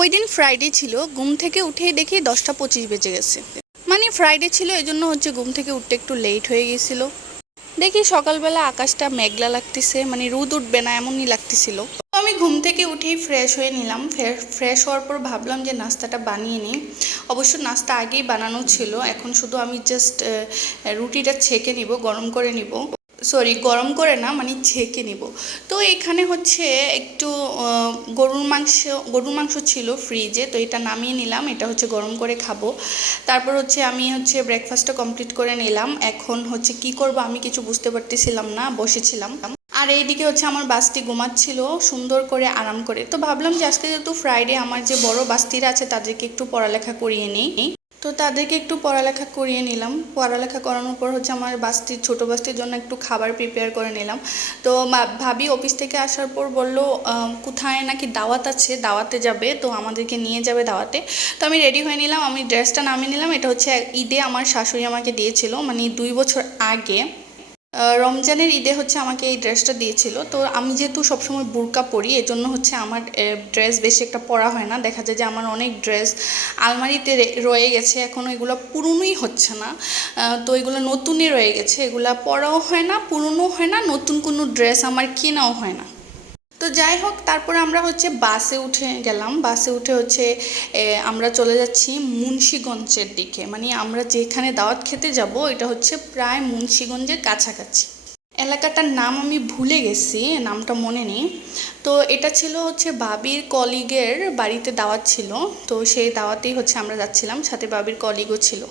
ওই দিন ফ্রাইডে ছিল, ঘুম থেকে উঠেই দেখি 10টা 25 বেজে গেছে। মানে ফ্রাইডে ছিল, এই জন্য ঘুম থেকে উঠতে একটু লেট হয়ে গেছিল। দেখি সকালবেলা আকাশটা মেঘলা লাগতেছে, মানে রোদ উঠবে না এমনই লাগতেছিল। তো আমি ঘুম থেকে উঠেই ফ্রেশ হয়ে নিলাম। ফ্রেশ হওয়ার পর ভাবলাম যে নাস্তাটা বানিয়ে নিই। অবশ্য নাস্তা আগেই বানানো ছিল, এখন শুধু আমি জাস্ট রুটিটা ছেঁকে নিব, গরম করে নিব। সরি, গরম করে না, মানে ছেঁকে নিব। তো এখানে একটু গরুর মাংস ছিল ফ্রিজে, তো এটা নামিয়ে নিলাম। এটা গরম করে খাবো। তারপর আমি ব্রেকফাস্টটা কমপ্লিট করে নিলাম। এখন কি করব আমি কিছু বুঝতে পারতেছিলাম না, বসেছিলাম। আর এইদিকে আমার বাস্তি ঘুমাচ্ছিল সুন্দর করে, আরাম করে। তো ভাবলাম যে আজকে যেহেতু ফ্রাইডে, আমার যে বড় বাস্তিরা আছে তাদেরকে একটু পড়ালেখা করিয়ে নিই। তো তাদেরকে একটু পড়ালেখা করিয়ে নিলাম। পড়ালেখা করানোর পর আমার ছোটো বাস্তির জন্য একটু খাবার প্রিপেয়ার করে নিলাম। তো ভাবি অফিস থেকে আসার পর বলল কোথায় নাকি দাওয়াত আছে, দাওয়াতে যাবে, তো আমাদেরকে নিয়ে যাবে দাওয়াতে। তো আমি রেডি হয়ে নিলাম, আমি ড্রেসটা নামিয়ে নিলাম। এটা ঈদে আমার শাশুড়ি আমাকে দিয়েছিল, মানে 2 বছর আগে রমজানের ঈদে আমাকে এই ড্রেসটা দিয়েছিল। তো আমি যেহেতু সবসময় বুরকা পরি, এজন্য আমার ড্রেস বেশি একটা পরা হয় না। দেখা যায় যে আমার অনেক ড্রেস আলমারিতে রয়ে গেছে, এখনও এগুলো পুরনোই হচ্ছে না। তো এগুলো নতুনই রয়ে গেছে, এগুলো পরাও হয় না, পুরনো হয় না, নতুন কোনো ড্রেস আমার কেনাও হয় না। তো যাই হোক, তারপরে আমরা বাসে উঠে গেলাম। বাসে উঠে আমরা চলে যাচ্ছি মুন্সিগঞ্জের দিকে। মানে আমরা যেখানে দাওয়াত খেতে যাব এটা প্রায় মুন্সিগঞ্জের কাছাকাছি। এলাকাটার নাম আমি ভুলে গেছি, নামটা মনে নেই। তো এটা ছিল বাবির কলিগের বাড়িতে দাওয়াত ছিল। তো সেই দাওয়াতেই আমরা যাচ্ছিলাম, সাথে বাবির কলিগও ছিল।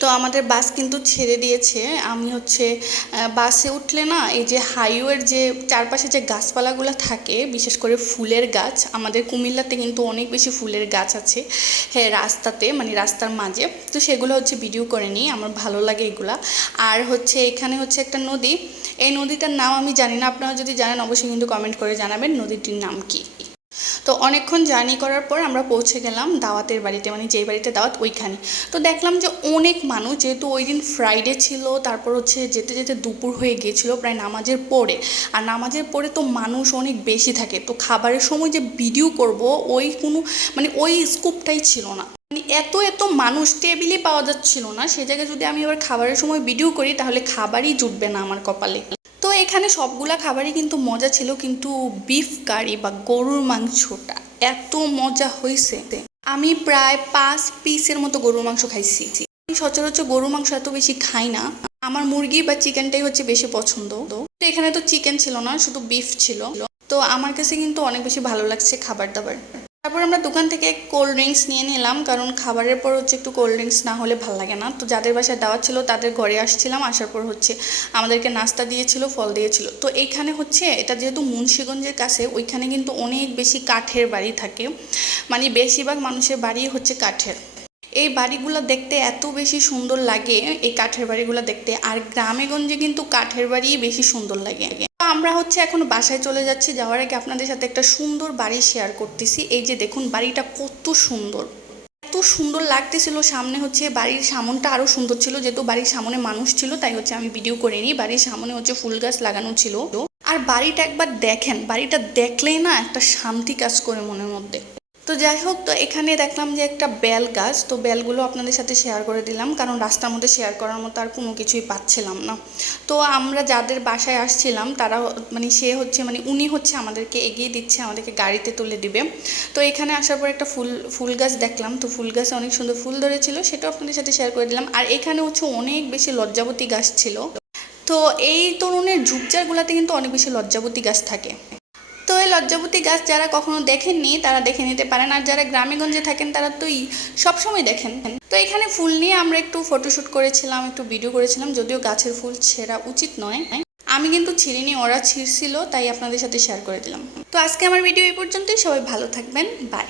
তো আমাদের বাস কিন্তু ছেড়ে দিয়েছে। আমি বাসে উঠলে না, এই যে হাইওয়ের যে চারপাশে যে গাছপালাগুলো থাকে, বিশেষ করে ফুলের গাছ, আমাদের কুমিল্লাতে কিন্তু অনেক বেশি ফুলের গাছ আছে, হ্যাঁ, রাস্তাতে, মানে রাস্তার মাঝে। তো সেগুলো ভিডিও করে নিই, আমার ভালো লাগে এগুলা। আর এখানে একটা নদী, এই নদীটার নাম আমি জানি না, আপনারা যদি জানেন অবশ্যই কিন্তু কমেন্ট করে জানাবেন নদীটির নাম কি। তো অনেকক্ষণ জার্নি করার পর আমরা পৌঁছে গেলাম দাওয়াতের বাড়িতে, মানে যেই বাড়িতে দাওয়াত ওইখানে। তো দেখলাম যে অনেক মানুষ, যেহেতু ওই দিন ফ্রাইডে ছিল, তারপর যেতে যেতে দুপুর হয়ে গিয়েছিল প্রায় নামাজের পরে। আর নামাজের পরে তো মানুষ অনেক বেশি থাকে, তো খাবারের সময় যে ভিডিও করব ওই স্কোপটাই ছিল না। মানে এত এত মানুষ, টেবিলই পাওয়া যাচ্ছিল না। সে জায়গায় যদি আমি আবার খাবারের সময় ভিডিও করি তাহলে খাবারই জুটবে না আমার কপালে। তো এখানে সবগুলা খাবারই কিন্তু মজা ছিল, কিন্তু বিফ কারি বা গরুর মাংসটা এত মজা হয়েছে। আমি প্রায় 5 পিসের মতো গরুর মাংস খাইছি। আমি সচরাচর গরুর মাংস এত বেশি খাই না, আমার মুরগি বা চিকেনটাই বেশি পছন্দ। তো এখানে তো চিকেন ছিল না, শুধু বিফ ছিল। তো আমার কাছে কিন্তু অনেক বেশি ভালো লাগছে খাবার দাবার। তারপর আমরা দোকান থেকে কোল্ড ড্রিঙ্কস নিয়ে নিলাম, কারণ খাবারের পর একটু কোল্ড ড্রিঙ্কস না হলে ভালো লাগে না। তো যাদের বাসায় দাওয়াত ছিল তাদের ঘরে আসছিলাম, আসার পর আমাদেরকে নাস্তা দিয়েছিল, ফল দিয়েছিল। তো এইখানে এটা যেহেতু মুন্সিগঞ্জের কাছে, ওইখানে কিন্তু অনেক বেশি কাঠের বাড়ি থাকে, মানে বেশিরভাগ মানুষের বাড়ি কাঠের। এই বাড়িগুলো দেখতে এত বেশি সুন্দর লাগে, এই কাঠের বাড়িগুলো দেখতে। আর গ্রামে গঞ্জে কিন্তু কাঠের বাড়ি বেশি সুন্দর লাগে। আমরা এখন বাসায় চলে যাচ্ছি। যাওয়ার আগে আপনাদের সাথে একটা সুন্দর বাড়ি শেয়ার করতেছি। এই যে দেখুন, বাড়িটা কত সুন্দর, এত সুন্দর লাগতেছিল। সামনে বাড়ির সামনটা আরও সুন্দর ছিল, যেহেতু বাড়ির সামনে মানুষ ছিল তাই আমি ভিডিও করিনি। বাড়ির সামনে ফুল গাছ লাগানো ছিল। আর বাড়িটা একবার দেখেন, বাড়িটা দেখলেই না একটা শান্তি কাজ করে মনের মধ্যে। তো যাই হোক, তো এখানে দেখলাম যে একটা বেল গাছ, তো বেলগুলো আপনাদের সাথে শেয়ার করে দিলাম, কারণ রাস্তার মধ্যে শেয়ার করার মতো আর কোনো কিছুই পাচ্ছিলাম না। তো আমরা যাদের বাসায় আসছিলাম তারা উনি আমাদেরকে এগিয়ে দিচ্ছে, আমাদেরকে গাড়িতে তুলে দিবে। তো এখানে আসার পর একটা ফুল গাছ দেখলাম, তো ফুল গাছে অনেক সুন্দর ফুল ধরেছিল, সেটাও আপনাদের সাথে শেয়ার করে দিলাম। আর এখানে অনেক বেশি লজ্জাবতী গাছ ছিল। তো এই তরুণের ঝুপঝাড়গুলোতে কিন্তু অনেক বেশি লজ্জাবতী গাছ থাকে। তো এই লজ্জাবতী গাছ যারা কখনো দেখেননি তারা দেখে নিতে পারেন, আর যারা গ্রামেগঞ্জে থাকেন তারা তো সবসময় দেখেন। তো এখানে ফুল নিয়ে আমরা একটু ফটোশ্যুট করেছিলাম, একটু ভিডিও করেছিলাম, যদিও গাছের ফুল ছেঁড়া উচিত নয়। আমি কিন্তু ছিঁড়িনি, ওরা ছিঁড়ছিল, তাই আপনাদের সাথে শেয়ার করে দিলাম। তো আজকে আমার ভিডিও এই পর্যন্তই। সবাই ভালো থাকবেন, বাই।